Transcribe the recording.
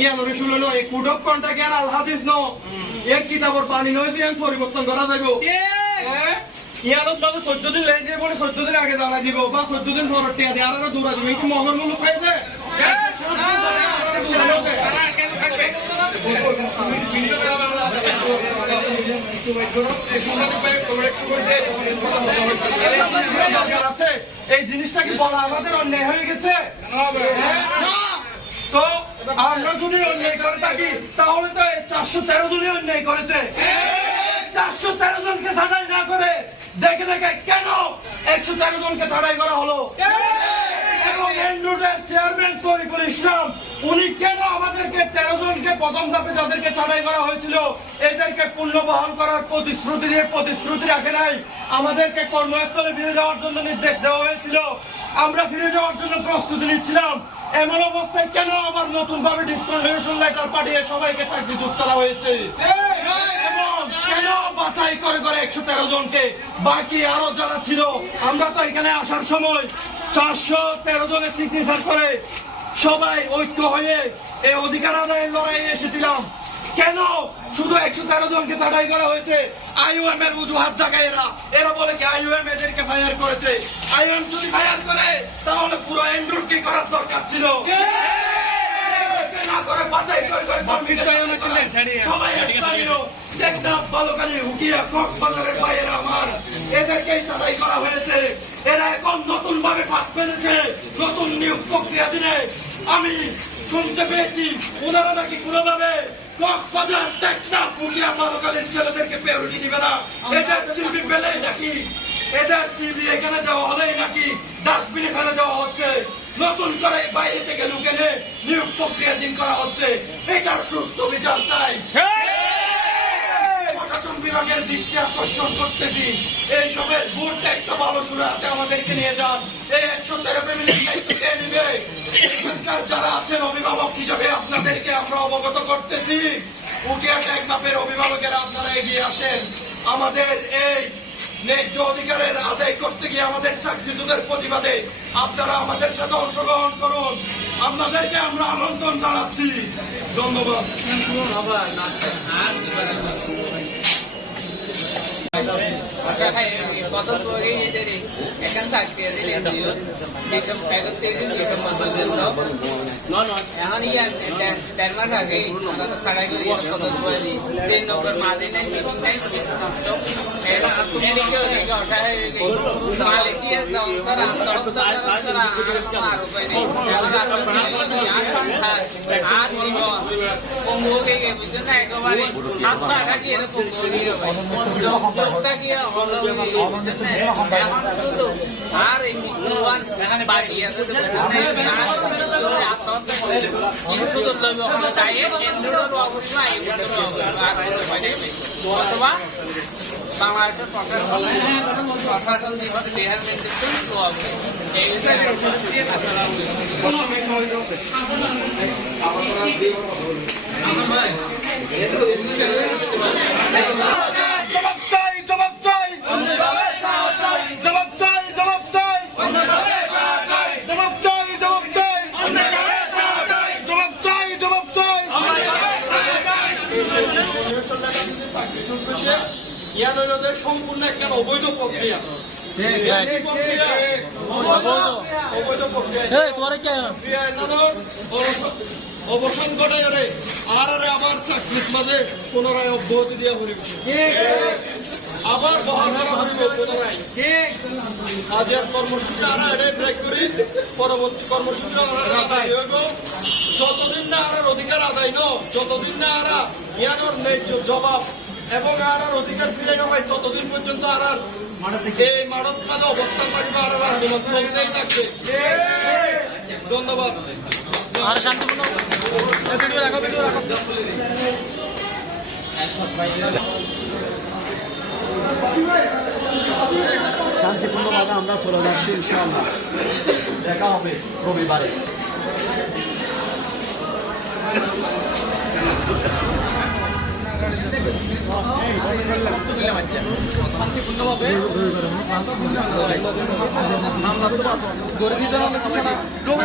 ইয়ান রসুল হলো এই কুড অফ কন্টাক্ট ইয়ান আল হাদিস নো। এক কিতাবর পানি নয় যে ইয়ান পরিবর্তন করা যাবে। ইয়ানত বাবু চোদ্দ দিন লেগে দিয়ে বলে চোদ্দ দিন আগে জানা দিব। বা চোদ্দ দিন পর টিয়া দিয়ে। আর দূরা দিব কি মগর আছে? এই জিনিসটা কি বলা আমাদের অন্যায় হয়ে গেছে? তো আমরা যদি অন্যায় করে থাকি, তাহলে তো চারশো তেরো জনই অন্যায় করেছে। চারশো তেরো জনকে ছাড়াই না করে দেখে দেখে কেন একশো তেরো জনকে ছাড়াই করা হলো? এবং চেয়ারম্যান তরিকুল ইসলাম, উনি কেন আমাদেরকে তেরো জনকে প্রথম ধাপে যাদেরকে ছাড়াই করা হয়েছিল, এদেরকে পুনর্বহাল করার প্রতিশ্রুতি দিয়ে প্রতিশ্রুতি রাখে নাই। আমাদেরকে কর্মস্থলে ফিরে যাওয়ার জন্য নির্দেশ দেওয়া হয়েছিল। আমরা ফিরে যাওয়ার জন্য প্রস্তুতি নিচ্ছিলাম। এমন অবস্থায় কেন আবার নতুন ভাবে ডিসকন্টিনিউশন লেটার পাঠিয়ে সবাইকে চাকরিচ্যুত করা হয়েছে? কেন বাছাই করে করে একশো তেরো জনকে? বাকি আরও যারা ছিল, আমরা তো এখানে আসার সময় চারশো তেরো জনের সিগনেচার করে সবাই ঐক্য হয়ে এই অধিকার আদায়ের লড়াইয়ে এসেছিলাম। কেন? শুধু একশো তেরো জনকে ছাঁটাই করা হয়েছে। আইওএম এর অজুহাত জায়গায় এরা। এরা বলে কি আইওএম এদেরকে ফায়ার করেছে। আইওএম যদি ফায়ার করে, তাহলে পুরো এন্ডুর কি করার দরকার ছিল। না করে বাছাই করে করে সবাই স্থানীয় টেকনাফ বালুকালী হুকিয়া কক্সবাজারের বাইরে আমার। এদেরকেই ছাঁটাই করা হয়েছে। এরা এখন নতুন ভাবে পাস পেয়েছে নতুন নিয়োগ প্রক্রিয়া দিনে। আমি শুনতে পেয়েছি ওনারা নাকি কোনোভাবে কক্সবাজার টেকনাফ হুকিয়া বালুকালীর ছেলেদেরকে পেরোটি দিবে না। এদের চিবি পেলেই নাকি এদের চিবি এখানে দেওয়া হলেই নাকি ডাস্টবিনে ফেলে দেওয়া হচ্ছে। নতুন করে বাইরে থেকে লুকে এনে নিয়োগ প্রক্রিয়া দিন করা হচ্ছে। এটার সুস্থ বিচার চাই। প্রশাসন বিভাগের দৃষ্টি আকর্ষণ করতেছি। এই সবের ভোট একটা ভালো সুরাতে আমাদেরকে নিয়ে যান। এই একশো তেরো নিবে? এখানকার যারা আছেন অভিভাবক হিসাবে আপনাদেরকে আমরা অবগত করতেছি। উকিয়া টেকনাফের অভিভাবকেরা আপনারা এগিয়ে আসেন। আমাদের এই ন্যায্য অধিকারের আদায় করতে গিয়ে আমাদের চাকরি চাকরিজীবীদের প্রতিবাদে আপনারা আমাদের সাথে অংশগ্রহণ করুন। আপনাদেরকে আমরা আমন্ত্রণ জানাচ্ছি। ধন্যবাদ। స్వాతంత్రోగి ఎక్కడ సాగుతుంది దేశం పెగొత్తేడు దేశం మొదలుతో এখন ইয়ার ডেনমার্ক আগে সারা গেলে সদস্য যে নগর মাঝে নাই জীবন নাই আর জীবন একেবারে হাত পা কি এরকম চোখটা কি হল আর এখানে বাড়ি আছে অথবা বাংলাদেশের প্রশাসন দিবস বিহার মেন্টেন সম্পূর্ণ একটা অবৈধ প্রক্রিয়া। অবসান- ঘটাই আর আবার চাকরির মাঝে পুনরায় অব্যাহতি দিয়া হরিব আবার বহাল করা হরিব পুনরায় কর্মসূচি আমরা এটাই ব্রেক করি পরবর্তী কর্মসূচি হইব যতদিন না আর অধিকার আদায় ন যতদিন না আর ইয়ানোর ন্যায্য জবাব এবং আর আর অধিকার ফিরে না হয় ততদিন পর্যন্ত আর আর এই মানব মাঝে অবস্থান করিব আর আর আন্দোলন চলতেই থাকবে। ধন্যবাদ। আর শান্তিপূর্ণ। ভিডিও রাখো ভিডিও রাখো। শান্তিপূর্ণভাবে আমরা চলে যাচ্ছি ইনশাআল্লাহ। দেখা হবে রবিবারে। আমরা